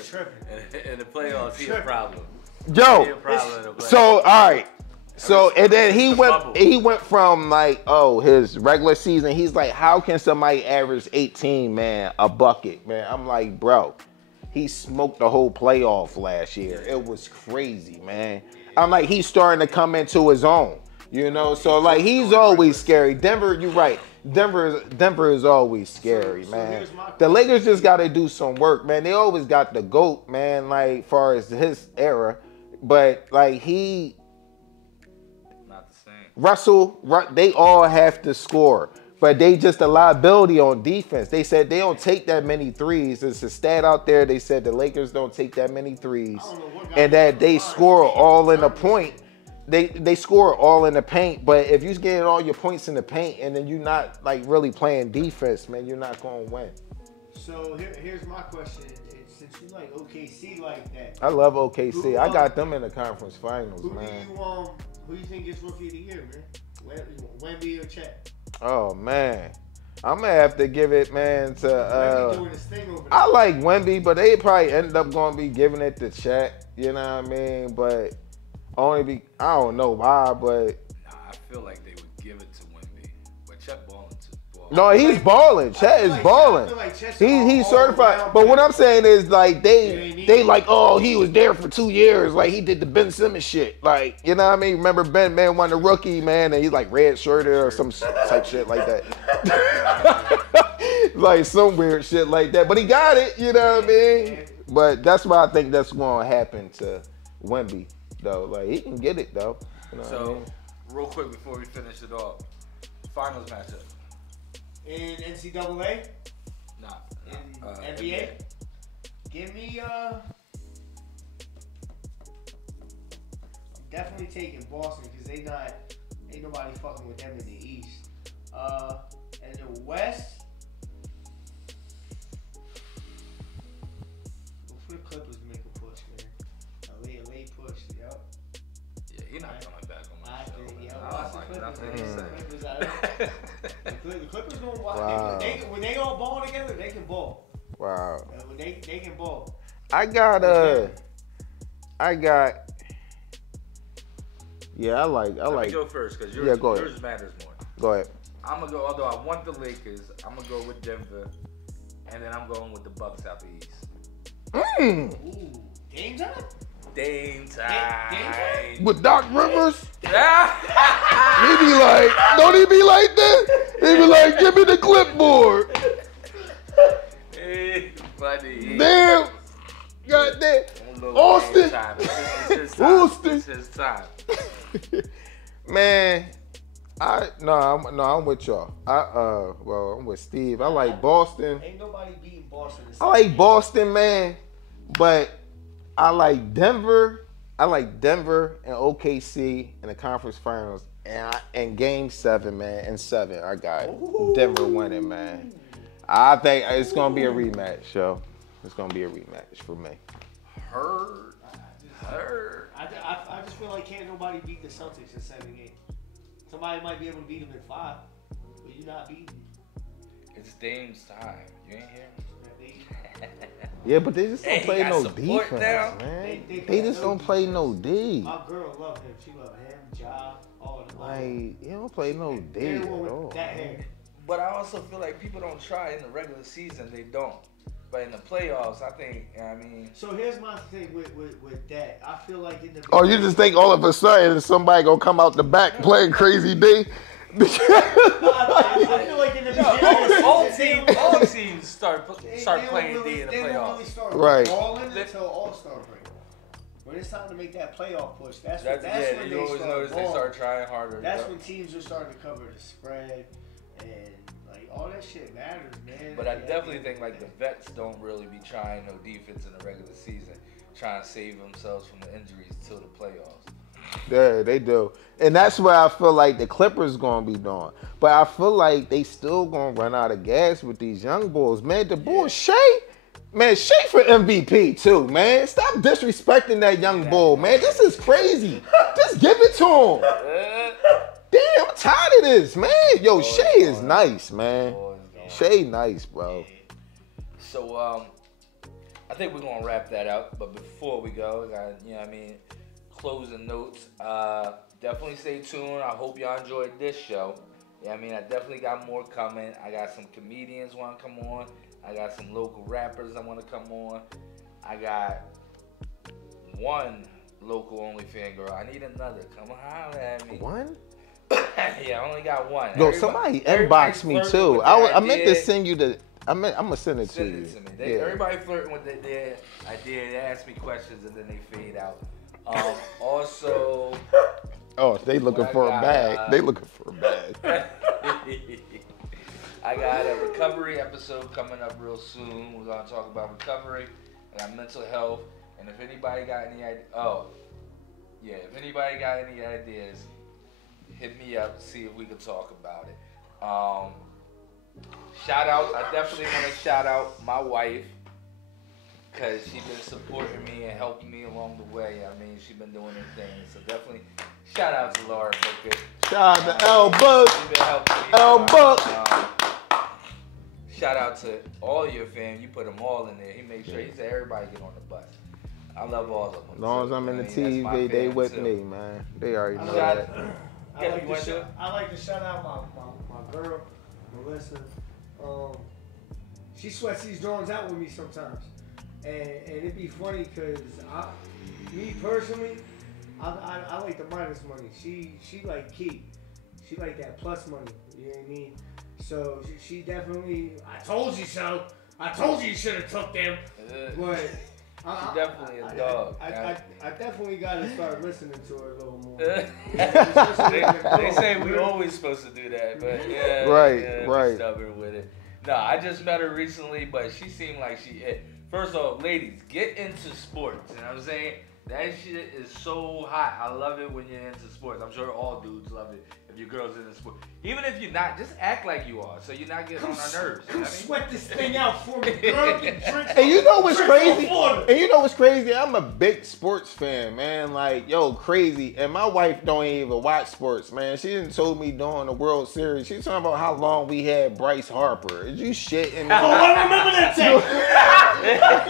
Tripping. In the playoffs, he a problem. Yo, He a problem in the playoffs. so all right. So and then he went from like, his regular season, he's like, how can somebody average 18, man, a bucket, man? I'm like, bro. He smoked the whole playoff last year. It was crazy, man. I'm like, he's starting to come into his own, you know? So, like, he's always scary. Denver, you're right. Denver is always scary, man. The Lakers just got to do some work, man. They always got the GOAT, man, like, far as his era. But, like, not the same. Russell, they all have to score. but they just a liability on defense. They said they don't take that many threes. There's a stat out there. They said the Lakers don't take that many threes, and that they score all in the point. They score all in the paint. But if you get all your points in the paint and then you're not like really playing defense, man, you're not gonna win. So here's my question. Since you like OKC like that, I love OKC. I got them in the conference finals, man. Who you think is rookie of the year, man? Wemby or Chet? Oh man, I'm gonna have to give it, man, to. Wemby doing his thing over there. I like Wemby, but they probably end up gonna be giving it to Chet. You know what I mean? But I don't know why, but. Nah, I feel like they would give it to Wemby, but Chet balling too. No, he's balling. Chet is balling. He's certified. But what I'm saying is like they like, oh, he was there for 2 years. Like he did the Ben Simmons shit. Like, you know what I mean? Remember Ben man won the rookie, man, and he's like red shirted or some type shit like that. Like some weird shit like that. But he got it, you know what I mean? But that's why I think that's gonna happen to Wemby, though. Like he can get it though. You know what I mean? Real quick before we finish it off, finals matchup. In NCAA? Nah. In NBA? Give me I'm definitely taking Boston because ain't nobody fucking with them in the East. And the West, look for the Clippers to make a push, man. A late push, yep. Yeah, you're not coming back on my show. Yeah, I don't like nothing he said. The Clippers gonna watch. Wow. When they all ball together, they can ball. Wow. When they can ball. I got yeah, I like Let me go first because yours matters more. Go ahead. I'm gonna go, although I want the Lakers, I'm gonna go with Denver, and then I'm going with the Bucks out the East. Ooh, game time? Dame time. With Doc Rivers? Yeah. He be like, don't he be like that? He be like, give me the clipboard. Hey, buddy. Damn. Goddamn. Austin. It's his time. Man, I'm with y'all. I'm with Steve. I like Boston. Ain't nobody beating Boston. I like Boston, man, but I like Denver. I like Denver and OKC in the conference finals, and Game 7, man. In 7, I got Denver winning, man. I think it's gonna be a rematch, yo. It's gonna be a rematch for me. Heard. I just feel like can't nobody beat the Celtics in 7 games. Somebody might be able to beat them in 5, but you're not beating. It's Dame's time. You ain't here? Yeah, but they just don't play no defense, now. man. They just don't play no D. My girl love him. She love him, Ja, all the Like, he don't play no D at all. That hair. But I also feel like people don't try in the regular season. They don't. But in the playoffs, I think, I mean. So here's my thing with that. I feel like in the. Oh, you just think all of a sudden somebody gonna come out the back playing crazy D? I feel like in the beginning, all teams start playing D in the playoffs. They don't really start balling until All-Star break. When it's time to make that playoff push, that's when you always notice they start trying harder. That's when teams are starting to cover the spread and like all that shit matters, man. But I definitely think like the vets don't really be trying no defense in the regular season, trying to save themselves from the injuries till the playoffs. Yeah, they do. And that's where I feel like the Clippers gonna be doing. But I feel like they still gonna run out of gas with these young bulls. Man, the bull Shea, man, Shea for MVP too, man. Stop disrespecting that young bull, man. This is crazy. Just give it to him. Damn, I'm tired of this, man. Yo, Shea is nice, man. Shea nice, bro. So, I think we're gonna wrap that up. But before we go, I got, you know what I mean, closing notes. Definitely stay tuned. I hope y'all enjoyed this show. Yeah, I mean, I definitely got more coming. I got some comedians want to come on. I got some local rappers that want to come on. I got one local OnlyFans girl. I need another. Come holler at me. One? Yeah, I only got one. Yo, somebody inboxed me too. I meant to send you the. I'm gonna send it to you. Everybody flirting with their idea. They ask me questions and then they fade out. Also. Oh, they looking for a bag. They looking for a bag. I got a recovery episode coming up real soon. We're gonna talk about recovery and mental health. And if anybody got any if anybody got any ideas, hit me up. See if we can talk about it. Shout out. I definitely want to shout out my wife. Because she's been supporting me and helping me along the way. I mean, she's been doing her thing. So definitely shout out to Laura Booker. Shout out to L Book. She's been helping me. L Book. Shout out to all your fam. You put them all in there. He made sure he said everybody get on the bus. I love all of them. As long as I'm in the TV, they with me, man. They already know that. I like to shout out my girl, Melissa. She sweats these drawings out with me sometimes. And it'd be funny because me personally, I like the minus money. She like keep. She like that plus money. You know what I mean? So she definitely. I told you so. I told you should have took them. But she's definitely a dog. I definitely got to start listening to her a little more. They say we always supposed to do that, but yeah, right. We're stubborn with it. No, I just met her recently, but she seemed like she hit. First off, ladies, get into sports. You know what I'm saying? That shit is so hot. I love it when you're into sports. I'm sure all dudes love it if your girl's into sports. Even if you're not, just act like you are so you're not getting on our nerves. Come sweat this thing out for me, girl. And you know what's crazy? And you know what's crazy? I'm a big sports fan, man. Like, yo, crazy. And my wife don't even watch sports, man. She done told me during the World Series, she's talking about how long we had Bryce Harper. Is you shitting me? Oh, I remember that tape.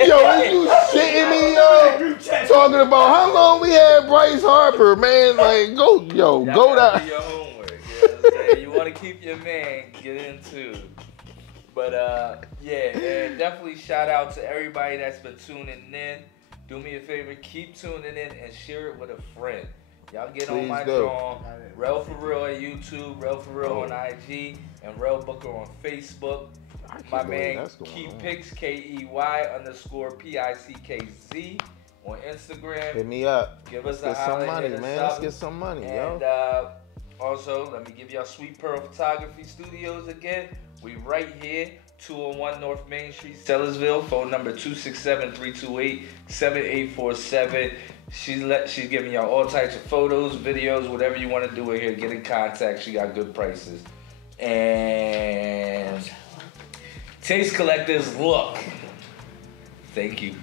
Yo, is you shitting me, yo? Talking about how long we had Bryce Harper, man. Like, go down. Do your homework. You want to keep your man, get into. But and definitely shout out to everybody that's been tuning in. Do me a favor, keep tuning in and share it with a friend. Y'all get on my drawing. Rel For Real at YouTube, Rel For Real on IG, and Rel Booker on Facebook. My man Key Pics, KEY_PICKZ on Instagram. Hit me up. Give us Get some money, man. Let's get some money, and, yo. Also, let me give y'all Sweet Pearl Photography Studios again. We right here, 201 North Main Street, Sellersville. Phone number 267-328-7847. She's giving y'all all types of photos, videos, whatever you want to do with here. Get in contact. She got good prices. And Taste Collectors, look. Thank you.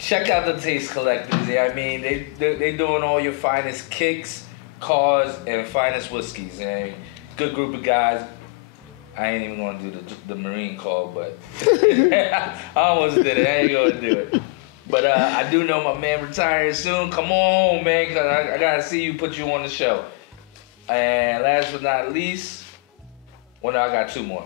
Check out the Taste Collectors. Yeah, I mean, they doing all your finest kicks, cars, and finest whiskeys. And good group of guys. I ain't even gonna do the Marine call, but I almost did it. I ain't gonna do it. But I do know my man retiring soon. Come on, man, cause I gotta see you, put you on the show. And last but not least, well, no, I got two more.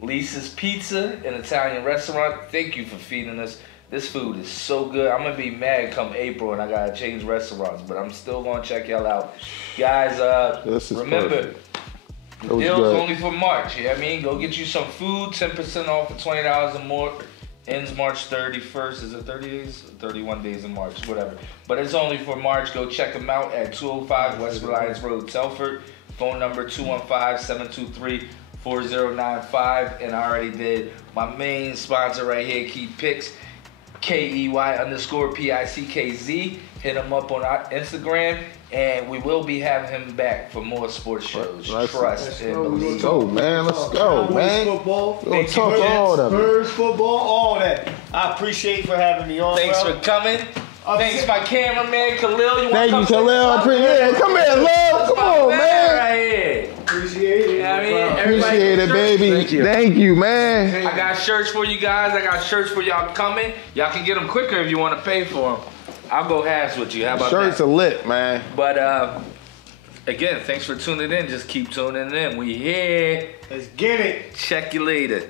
Lisa's Pizza, an Italian restaurant. Thank you for feeding us. This food is so good. I'm gonna be mad come April and I gotta change restaurants, but I'm still gonna check y'all out. Guys, remember, the deal's only for March. You know what I mean? Go get you some food, 10% off for $20 or more. Ends March 31st. Is it 30 days? 31 days in March, whatever. But it's only for March. Go check them out at 205 West Reliance Road, Telford. Phone number 215-723-4095. And I already did my main sponsor right here, Key Pics, KEY_PICKZ. Hit him up on our Instagram. And we will be having him back for more sports shows. Trust and believe. Let's go, man. Let's go, man. Football, we'll talk all of it. Birds, football, all that. I appreciate for having me on. Thanks for coming. Thanks my cameraman Khalil. Thank you, Khalil. Appreciate it. Come here, love. Come on, man. Right here. Appreciate it. You know what I mean? Appreciate it, baby. Thank you, man. I got shirts for you guys. I got shirts for y'all coming. Y'all can get them quicker if you want to pay for them. I'll go halves with you. How about Shirts that? are lit, man. But again, thanks for tuning in. Just keep tuning in. We here. Let's get it. Check you later.